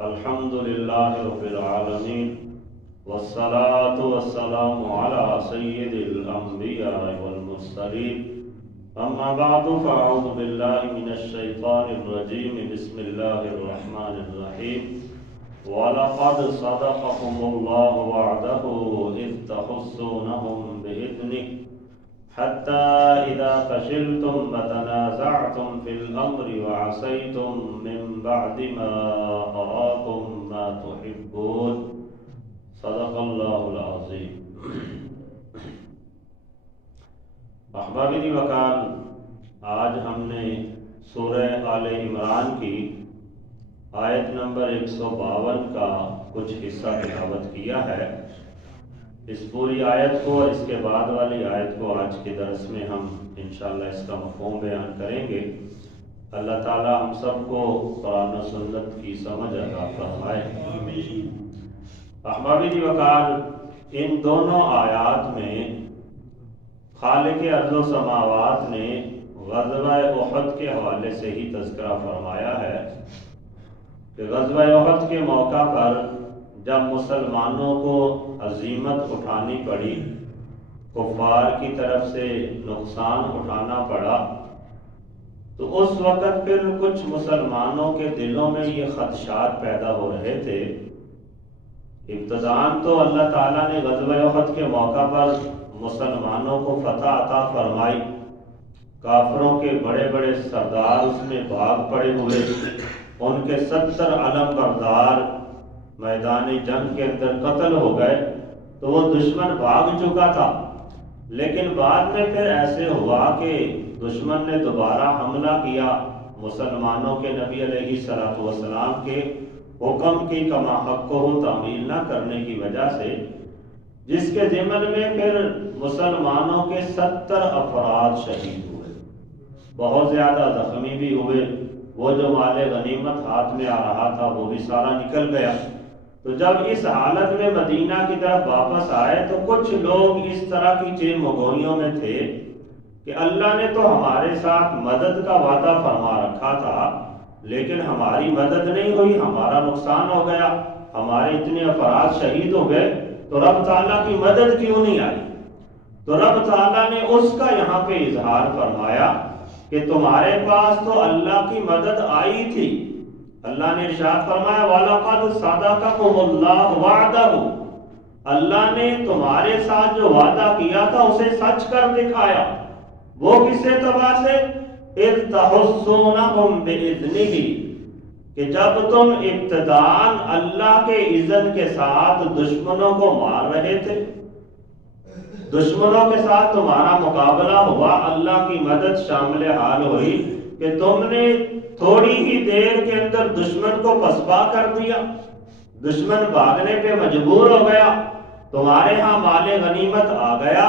الحمد لله رب العالمين والصلاة والسلام على سيد الأنبياء والمرسلين أما بعد فأعوذ بالله من الشيطان الرجيم بسم الله الرحمن الرحيم ولقد صدقكم الله وعده إذ تحسونهم بإذنه حتى إذا فشلتم وتنازعتم في الأمر وعصيتم من بعد ما أراكم ما تحبون صدق الله العظيم. احبابی وکال، آج ہم نے سورہ آل عمران کی آیت نمبر 152 کا کچھ حصہ تلاوت کیا ہے. اس پوری آیت کو اور اس کے بعد والی آیت کو آج کے درس میں ہم انشاءاللہ اس کا مفہوم بیان کریں گے. اللہ تعالی ہم سب کو قرآن و سنت کی سمجھ عطا فرمائے. احبابی وقار، ان دونوں آیات میں خالق ارض و سماوات نے غزوہ احد کے حوالے سے ہی تذکرہ فرمایا ہے کہ غزوہ احد کے موقع پر جب مسلمانوں کو عزیمت اٹھانی پڑی، کفار کی طرف سے نقصان اٹھانا پڑا، تو اس وقت پھر کچھ مسلمانوں کے دلوں میں یہ خدشات پیدا ہو رہے تھے. ابتداءً تو اللہ تعالیٰ نے غزوہ احد کے موقع پر مسلمانوں کو فتح عطا فرمائی. کافروں کے بڑے بڑے سردار اس میں بھاگ پڑے ہوئے، ان کے 70 علم بردار میدان جنگ کے اندر قتل ہو گئے، تو وہ دشمن بھاگ چکا تھا. لیکن بعد میں پھر ایسے ہوا کہ دشمن نے دوبارہ حملہ کیا مسلمانوں کے نبی علیہ السلام کے حکم کی کما حق کو تعمیل نہ کرنے کی وجہ سے، جس کے ضمن میں پھر مسلمانوں کے 70 افراد شہید ہوئے، بہت زیادہ زخمی بھی ہوئے. وہ جو مال غنیمت ہاتھ میں آ رہا تھا وہ بھی سارا نکل گیا. تو جب اس حالت میں مدینہ کی طرف واپس آئے تو کچھ لوگ اس طرح کی چین مگوئیوں میں تھے کہ اللہ نے تو ہمارے ساتھ مدد کا وعدہ فرما رکھا تھا، لیکن ہماری مدد نہیں ہوئی، ہمارا نقصان ہو گیا، ہمارے اتنے افراد شہید ہو گئے، تو رب تعالیٰ کی مدد کیوں نہیں آئی؟ تو رب تعالیٰ نے اس کا یہاں پہ اظہار فرمایا کہ تمہارے پاس تو اللہ کی مدد آئی تھی. اللہ نے ارشاد فرمایا وَلَقَدْ صَدَقَكُمُ اللَّهُ وَعْدَهُ، اللہ نے تمہارے ساتھ جو وعدہ کیا تھا اسے سچ کر دکھایا. وہ کس اعتبار سے؟ اِذْ تَحُسُّونَهُمْ بِإِذْنِهِ، کہ جب تم ابتداءً اللہ کے اذن کے ساتھ دشمنوں کو مار رہے تھے، دشمنوں کے ساتھ تمہارا مقابلہ ہوا، اللہ کی مدد شامل حال ہوئی کہ تم نے تھوڑی ہی دیر کے اندر دشمن کو پسپا کر دیا، دشمن بھاگنے پہ مجبور ہو گیا، تمہارے ہاں مال غنیمت آ گیا.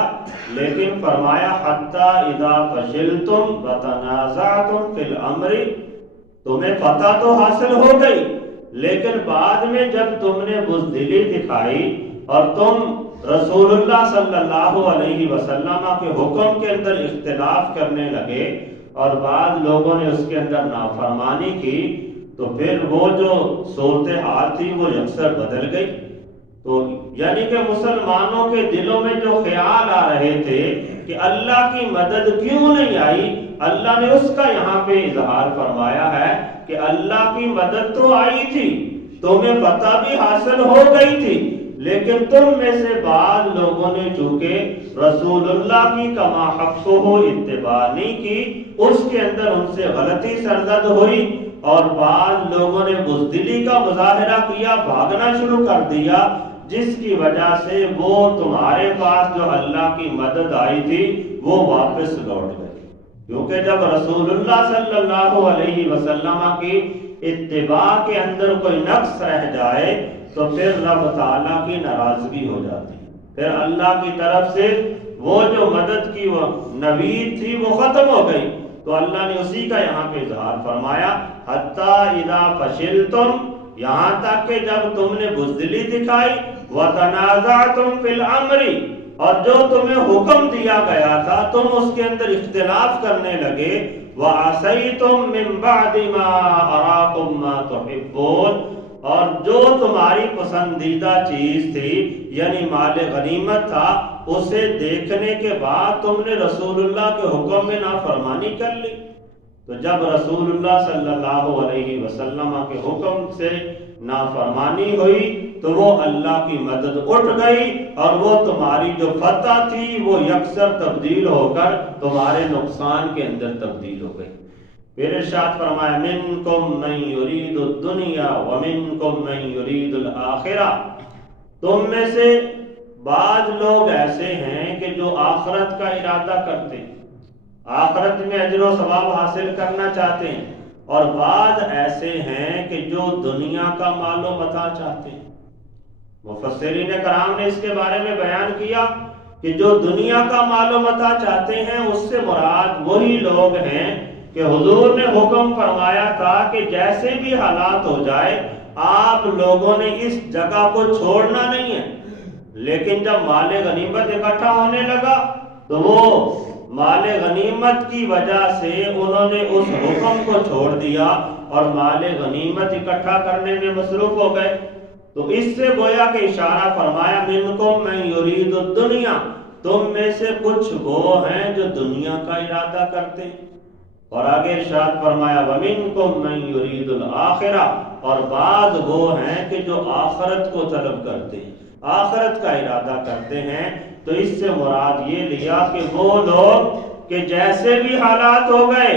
لیکن فرمایا حتی اذا فشلتم وتنازعتم فی الامر، تمہیں فتح تو حاصل ہو گئی، لیکن بعد میں جب تم نے بزدلی دکھائی اور تم رسول اللہ صلی اللہ علیہ وسلم کے حکم کے اندر اختلاف کرنے لگے اور بعض لوگوں نے اس کے اندر نافرمانی کی، تو پھر وہ جو صورتحال تھی وہ یکسر بدل گئی. تو یعنی کہ مسلمانوں کے دلوں میں جو خیال آ رہے تھے کہ اللہ کی مدد کیوں نہیں آئی، اللہ نے اس کا یہاں پہ اظہار فرمایا ہے کہ اللہ کی مدد تو آئی تھی، تمہیں فتح بھی حاصل ہو گئی تھی، لیکن تم میں سے بعض لوگوں نے چونکہ رسول اللہ کی کما حق ہو اتباع نہیں کی، اس کے اندر ان سے غلطی سرزد ہوئی، اور بعض لوگوں نے بزدلی کا مظاہرہ کیا، بھاگنا شروع کر دیا، جس کی وجہ سے وہ تمہارے پاس جو اللہ کی مدد آئی تھی وہ واپس لوٹ گئی. کیونکہ جب رسول اللہ صلی اللہ علیہ وسلم کی اتباع کے اندر کوئی نقص رہ جائے تو پھر رب تعالیٰ کی ناراضگی ہو جاتی، پھر اللہ کی طرف سے وہ جو مدد کی وہ نوید تھی وہ ختم ہو گئی. تو اللہ نے اسی کا یہاں پہ اظہار فرمایا حتی اذا فشلتم، یہاں تک کہ جب تم نے بزدلی دکھائی، وتنازعتم فی الامر، اور جو تمہیں حکم دیا گیا تھا تم اس کے اندر اختلاف کرنے لگے، وَعَصَيْتُم مِّن بَعْدِ مَا أَرَاكُم مَّا تُحِبُّونَ، اور جو تمہاری پسندیدہ چیز تھی یعنی مال غنیمت تھا، اسے دیکھنے کے بعد تم نے رسول اللہ کے حکم میں نافرمانی کر لی۔ تو جب رسول اللہ صلی اللہ علیہ وسلم کے حکم سے نافرمانی ہوئی تو وہ اللہ کی مدد اٹھ گئی اور وہ تمہاری جو فتح تھی وہ یکسر تبدیل ہو کر تمہارے نقصان کے اندر تبدیل ہو گئی۔ پھر ارشاد فرمایا منکم من یرید الدنیا ومنکم من یرید الآخرہ، تم میں سے بعض لوگ ایسے ہیں کہ جو آخرت کا ارادہ کرتے ہیں، آخرت میں اجر و ثواب حاصل کرنا چاہتے ہیں، اور بعض ایسے ہیں کہ جو دنیا کا مال و متاع چاہتے ہیں۔ مفسرین کرام نے اس کے بارے میں بیان کیا کہ جو دنیا کا مال و متاع چاہتے ہیں اس سے مراد وہی لوگ ہیں کہ حضور نے حکم فرمایا تھا کہ جیسے بھی حالات ہو جائے آپ لوگوں نے اس جگہ کو چھوڑنا نہیں ہے، لیکن جب مال غنیمت اکٹھا ہونے لگا تو وہ مال غنیمت کی وجہ سے انہوں نے اس حکم کو چھوڑ دیا اور مال غنیمت اکٹھا کرنے میں مصروف ہو گئے۔ تو اس سے گویا کہ اشارہ فرمایا منکم من یرید الدنیا، تم میں سے کچھ وہ ہیں جو دنیا کا ارادہ کرتے ہیں، اور آگے ارشاد فرمایا ومنکم من یرید الآخرہ، اور بعض وہ ہیں کہ جو آخرت کو طلب کرتے ہیں، آخرت کا ارادہ کرتے ہیں۔ تو اس سے مراد یہ لیا کہ وہ لوگ کہ جیسے بھی حالات ہو گئے،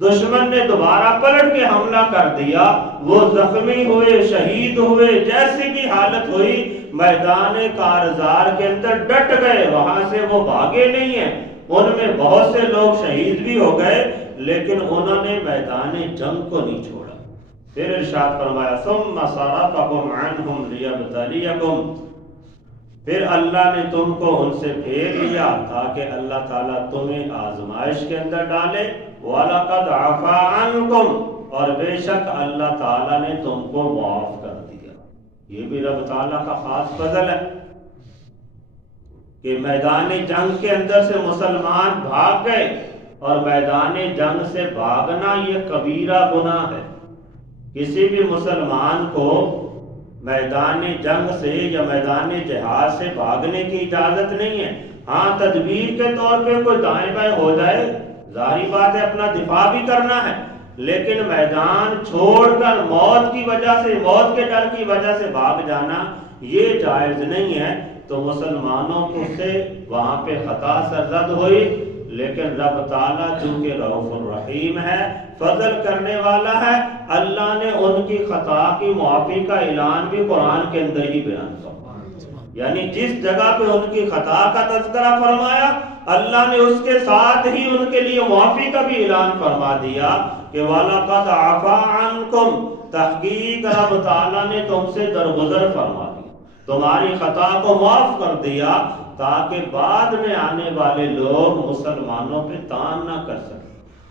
دشمن نے دوبارہ پلٹ کے حملہ کر دیا، وہ زخمی ہوئے، شہید ہوئے، جیسی بھی حالت ہوئی میدان کارزار کے اندر ڈٹ گئے، وہاں سے وہ بھاگے نہیں ہیں۔ ان میں بہت سے لوگ شہید بھی ہو گئے لیکن انہوں نے میدان جنگ کو نہیں چھوڑا۔ پھر ارشاد فرمایا ثم صرفکم عنہم لیبتلیکم، پھر اللہ نے تم کو ان سے پھیر لیا تاکہ اللہ تعالیٰ تمہیں آزمائش کے اندر ڈالے۔ وَلَقَدْ عَفَا عَنْكُمْ، اور بے شک اللہ تعالیٰ نے تم کو معاف کر دیا۔ یہ بھی رب تعالیٰ کا خاص فضل ہے کہ میدان جنگ کے اندر سے مسلمان بھاگ گئے، اور میدان جنگ سے بھاگنا یہ کبیرہ گناہ ہے۔ کسی بھی مسلمان کو میدان جنگ سے یا میدان جہاد سے بھاگنے کی اجازت نہیں ہے۔ ہاں تدبیر کے طور پہ کوئی دائیں بائیں ہو جائے، ظاہری بات ہے اپنا دفاع بھی کرنا ہے، لیکن میدان چھوڑ کر موت کی وجہ سے، موت کے ڈر کی وجہ سے بھاگ جانا یہ جائز نہیں ہے۔ تو مسلمانوں کو سے وہاں پہ خطا سرزد ہوئی، لیکن رب تعالیٰ چونکہ رؤوف الرحیم ہے، فضل کرنے والا ہے، اللہ نے ان کی خطا کی معافی کا اعلان بھی قرآن کے اندر ہی بیان فرمایا۔ یعنی جس جگہ پہ ان کی خطا کا تذکرہ فرمایا، اللہ نے اس کے ساتھ ہی ان کے لیے معافی کا بھی اعلان فرما دیا کہ وَلَقَدْ عَفَا عَنْكُمْ، تحقیق رب تعالیٰ نے تم سے درگزر فرما دیا، تمہاری خطا کو معاف کر دیا تاکہ بعد میں آنے والے لوگ مسلمانوں پہ تان نہ کر سکیں،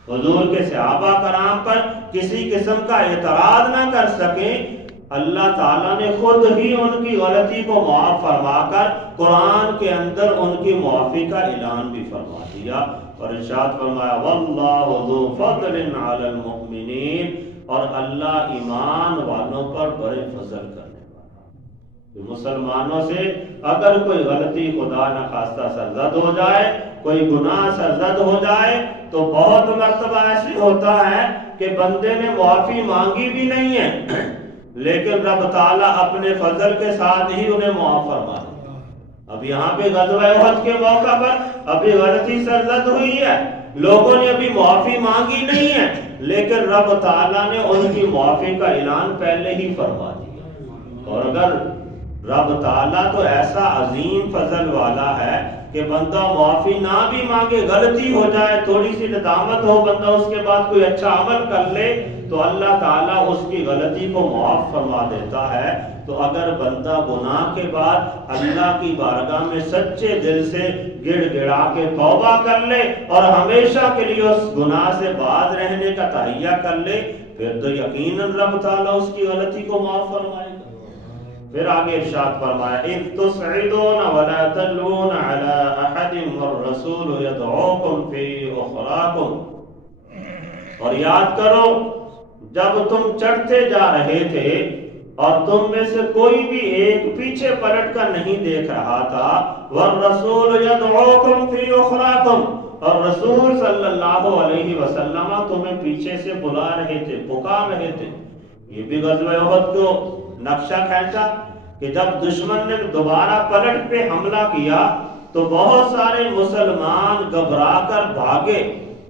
حضور کے صحابہ کرام پر کسی قسم کا اعتراض نہ کر سکیں۔ اللہ تعالیٰ نے خود ہی ان کی غلطی کو معاف فرما کر قرآن کے اندر ان کی معافی کا اعلان بھی فرما دیا، اور ارشاد فرمایا واللہ ذو فضل علی المؤمنین، اور اللہ ایمان والوں پر بڑے فضل کرنے والا۔ مسلمانوں سے اگر کوئی غلطی خدا نخواستہ سرزد ہو جائے، کوئی گناہ سرزد ہو جائے، تو بہت مرتبہ ایسے ہوتا ہے کہ بندے نے معافی مانگی بھی نہیں ہے، لیکن رب تعالیٰ اپنے فضل کے ساتھ ہی انہیں معاف فرما دیا۔ اب یہاں پہ غزوہ احد کے موقع پر ابھی غلطی سرزد ہوئی ہے، لوگوں نے ابھی معافی مانگی نہیں ہے، لیکن رب تعالیٰ نے ان کی معافی کا اعلان پہلے ہی فرما دیا۔ اور اگر رب تعالیٰ تو ایسا عظیم فضل والا ہے کہ بندہ معافی نہ بھی مانگے، غلطی ہو جائے، تھوڑی سی ندامت ہو، بندہ اس کے بعد کوئی اچھا عمل کر لے تو اللہ تعالیٰ اس کی غلطی کو معاف فرما دیتا ہے۔ تو اگر بندہ گناہ کے بعد اللہ کی بارگاہ میں سچے دل سے گڑ گڑا کے توبہ کر لے اور ہمیشہ کے لیے اس گناہ سے باز رہنے کا تہیہ کر لے، پھر تو یقیناً رب تعالیٰ اس کی غلطی کو معاف فرمائے گا۔ پھر آگے ارشاد فرمایا اذ تصعدون ولا تلوون على احد والرسول يدعوكم في اخراكم، اور یاد کرو جب تم چڑھتے جا رہے تھے اور تم میں سے کوئی بھی ایک پیچھے پلٹ کر نہیں دیکھ رہا تھا، والرسول یدعوکم فی اخراکم، اور رسول صلی اللہ علیہ وسلم تمہیں پیچھے سے بلا رہے تھے، پکار رہے تھے۔ یہ بھی غزوہ احد کو نقشہ کھینچا کہ جب دشمن نے دوبارہ پلٹ پہ حملہ کیا تو بہت سارے مسلمان گھبرا کر بھاگے،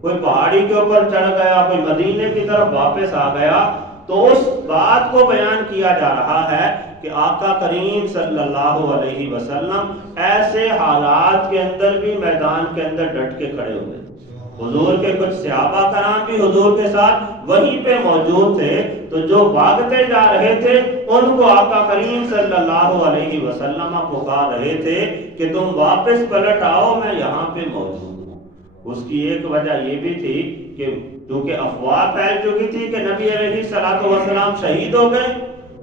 کوئی پہاڑی کے اوپر چڑھ گیا، کوئی مدینے کی طرف واپس آ گیا۔ تو اس بات کو بیان کیا جا رہا ہے کہ آقا کریم صلی اللہ علیہ وسلم ایسے حالات کے اندر بھی میدان کے اندر ڈٹ کے کھڑے ہوئے۔ حضور کے کچھ صحابہ کرام بھی حضور کے ساتھ وہیں پہ موجود تھے، تو جو بھاگتے جا رہے تھے ان کو آقا کریم صلی اللہ علیہ وسلم پکار رہے تھے کہ تم واپس پلٹ آؤ، میں یہاں پہ موجود ہوں۔ اس کی ایک وجہ یہ بھی تھی کہ کیونکہ افواہ پھیل چکی تھی کہ نبی علیہ الصلوۃ والسلام شہید ہو گئے،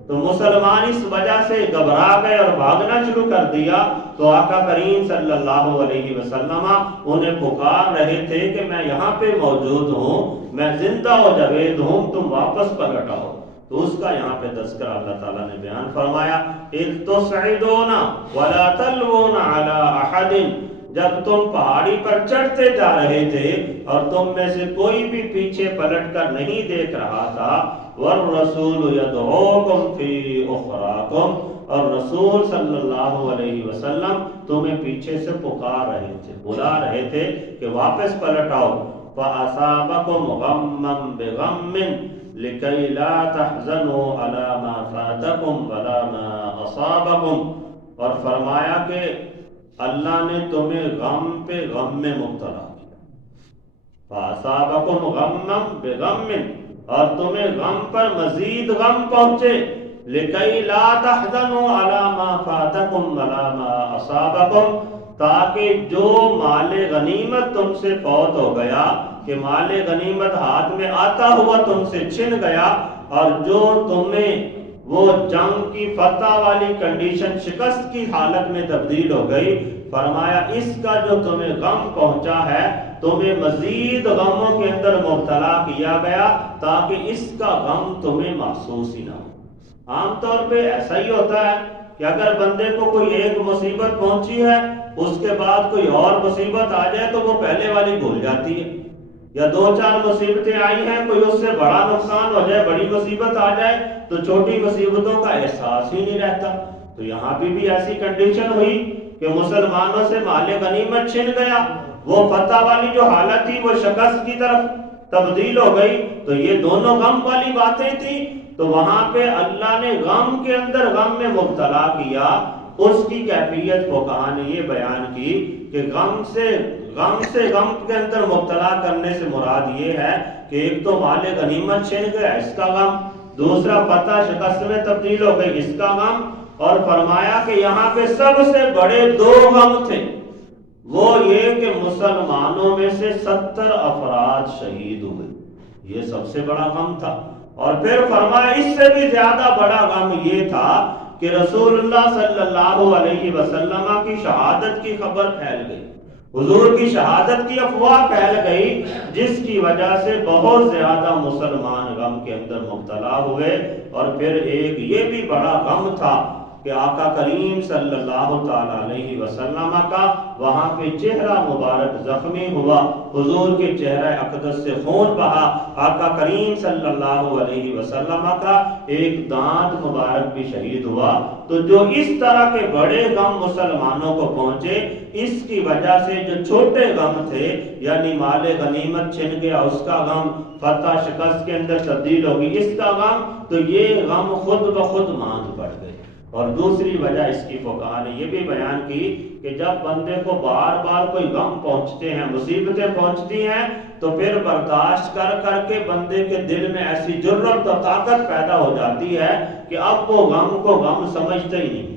تو مسلمان اس وجہ سے گھبرا گئے اور بھاگنا شروع کر دیا۔ تو آقا کریم صلی اللہ علیہ وسلم انہیں پکار رہے تھے کہ میں یہاں پہ موجود ہوں، میں زندہ و جاوید ہوں، تم واپس پلٹ آؤ۔ تو اس کا یہاں پہ تذکرہ اللہ تعالیٰ نے بیان فرمایا، اذ تصعدون ولا تلوون علی احد، جب تم پہاڑی پر چڑھتے جا رہے تھے اور تم میں سے کوئی بھی پیچھے پلٹ کر نہیں دیکھ رہا تھا، والرسول یدعوکم فی اخراکم، اور رسول صلی اللہ علیہ وسلم تمہیں پیچھے سے پکار رہے تھے، بلا رہے تھے کہ واپس پلٹ آؤ۔ فَأَصَابَكُمْ غَمًّا بِغَمٍّ لِكَيْ لَا تَحْزَنُوا عَلَى مَا فَاتَكُمْ وَلَا مَا أَصَابَكُمْ، اور فرمایا کہ اللہ نے تمہیں غم پہ غم میں مبتلا کیا۔ فَأَصَابَكُمْ غَمًّا بِغَمٍّ، اور تمہیں غم پر مزید غم پہنچے، لِكَيْ لَا تَحْزَنُوا عَلَى مَا فَاتَكُمْ وَلَا مَا أَصَابَكُمْ، تاکہ جو مال غنیمت تم سے فوت ہو گیا، کہ مال غنیمت ہاتھ میں آتا ہوا تم سے چھن گیا، اور جو تمہیں وہ جنگ کی فتح والی کنڈیشن شکست کی حالت میں تبدیل ہو گئی، فرمایا اس کا جو تمہیں غم پہنچا ہے تمہیں مزید غموں کے اندر مبتلا کیا گیا تاکہ اس کا غم تمہیں محسوس ہی نہ ہو۔ عام طور پہ ایسا ہی ہوتا ہے کہ اگر بندے کو کوئی ایک مصیبت پہنچی ہے، اس کے بعد کوئی اور مصیبت آ جائے تو وہ پہلے والی بھول جاتی ہے، یا دو چار مصیبتیں آئی ہیں، کوئی اس سے بڑا نقصان ہو جائے، بڑی مصیبت آ جائے تو چھوٹی مصیبتوں کا احساس ہی نہیں رہتا۔ تو یہاں بھی ایسی کنڈیشن ہوئی کہ مسلمانوں سے مال غنیمت چھن گیا، وہ فتح والی جو حالت تھی وہ شکست کی طرف تبدیل ہو گئی، تو یہ دونوں غم والی باتیں تھیں۔ تو وہاں پہ اللہ نے غم کے اندر غم میں مبتلا کیا۔ اس کی کیفیت فقہا نے یہ بیان کی کہ غم سے غم کے اندر مبتلا کرنے سے مراد یہ ہے کہ ایک تو مال غنیمت چھن گیا، اس کا غم، دوسرا فتح شکست میں تبدیل ہو گئی، اس کا غم، اور فرمایا کہ یہاں پہ سب سے بڑے دو غم تھے، وہ یہ کہ مسلمانوں میں سے 70 افراد شہید ہوئے، یہ سب سے بڑا غم تھا۔ اور پھر فرمایا اس سے بھی زیادہ بڑا غم یہ تھا کہ رسول اللہ صلی اللہ علیہ وسلم کی شہادت کی خبر پھیل گئی، حضور کی شہادت کی افواہ پھیل گئی، جس کی وجہ سے بہت زیادہ مسلمان غم کے اندر مبتلا ہوئے۔ اور پھر ایک یہ بھی بڑا غم تھا کہ آقا کریم صلی اللہ تعالی علیہ وسلم کا وہاں پہ چہرہ مبارک زخمی ہوا، حضور کے چہرہ اقدس سے خون بہا، آقا کریم صلی اللہ علیہ وسلم کا ایک دانت مبارک بھی شہید ہوا۔ تو جو اس طرح کے بڑے غم مسلمانوں کو پہنچے، اس کی وجہ سے جو چھوٹے غم تھے، یعنی مال غنیمت چھن گیا اس کا غم، فتح شکست کے اندر تبدیل ہوگی اس کا غم، تو یہ غم خود بخود ماند پڑ گئے۔ اور دوسری وجہ اس کی فقہا نے یہ بھی بیان کی کہ جب بندے کو بار بار کوئی غم پہنچتے ہیں، مصیبتیں پہنچتی ہیں، تو پھر برداشت کر کر کے بندے کے دل میں ایسی جرأت اور طاقت پیدا ہو جاتی ہے کہ اب وہ غم کو غم سمجھتے ہی نہیں،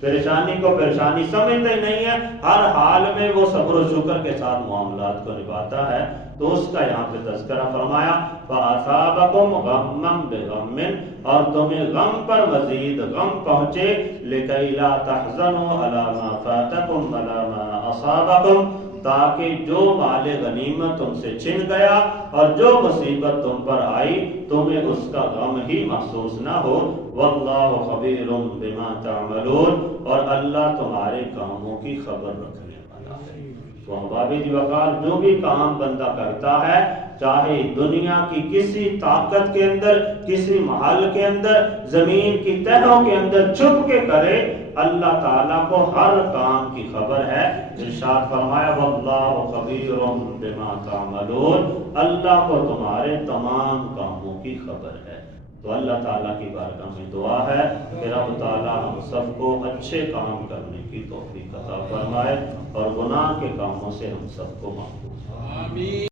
پریشانی کو پریشانی سمجھتے ہی نہیں ہے، ہر حال میں وہ صبر و شکر کے ساتھ معاملات کو نبھاتا ہے۔ تو اس کا یہاں پہ تذکرہ فرمایا، فَأَصَابَكُمْ غَمًّا بِغَمٍّ، اور تمہیں غم پر مزید غم پہنچے، لِكَيْ لَا تَحْزَنُوا عَلَى مَا فَاتَكُمْ وَلَا مَا أَصَابَكُمْ، تاکہ جو مال غنیمت تم سے چھن گیا اور جو مصیبت تم پر آئی تمہیں اس کا غم ہی محسوس نہ ہو۔ واللہ خبیر بما تعملون، اور اللہ تمہارے کاموں کی خبر رکھنے والا ہے۔ تو احباب جی وقار، جو بھی کام بندہ کرتا ہے، چاہے دنیا کی کسی طاقت کے اندر، کسی محل کے اندر، زمین کی تہوں کے اندر چھپ کے کرے، اللہ تعالیٰ کو ہر کام کی خبر ہے۔ ارشاد فرمایا واللہ خبیر بما تعملون، اللہ کو تمہارے تمام کاموں کی خبر ہے۔ تو اللہ تعالیٰ کی بارگاہ میں دعا ہے کہ رب تعالیٰ ہم سب کو اچھے کام کرنے کی توفیق عطا فرمائے اور گناہ کے کاموں سے ہم سب کو محفوظ۔ آمین۔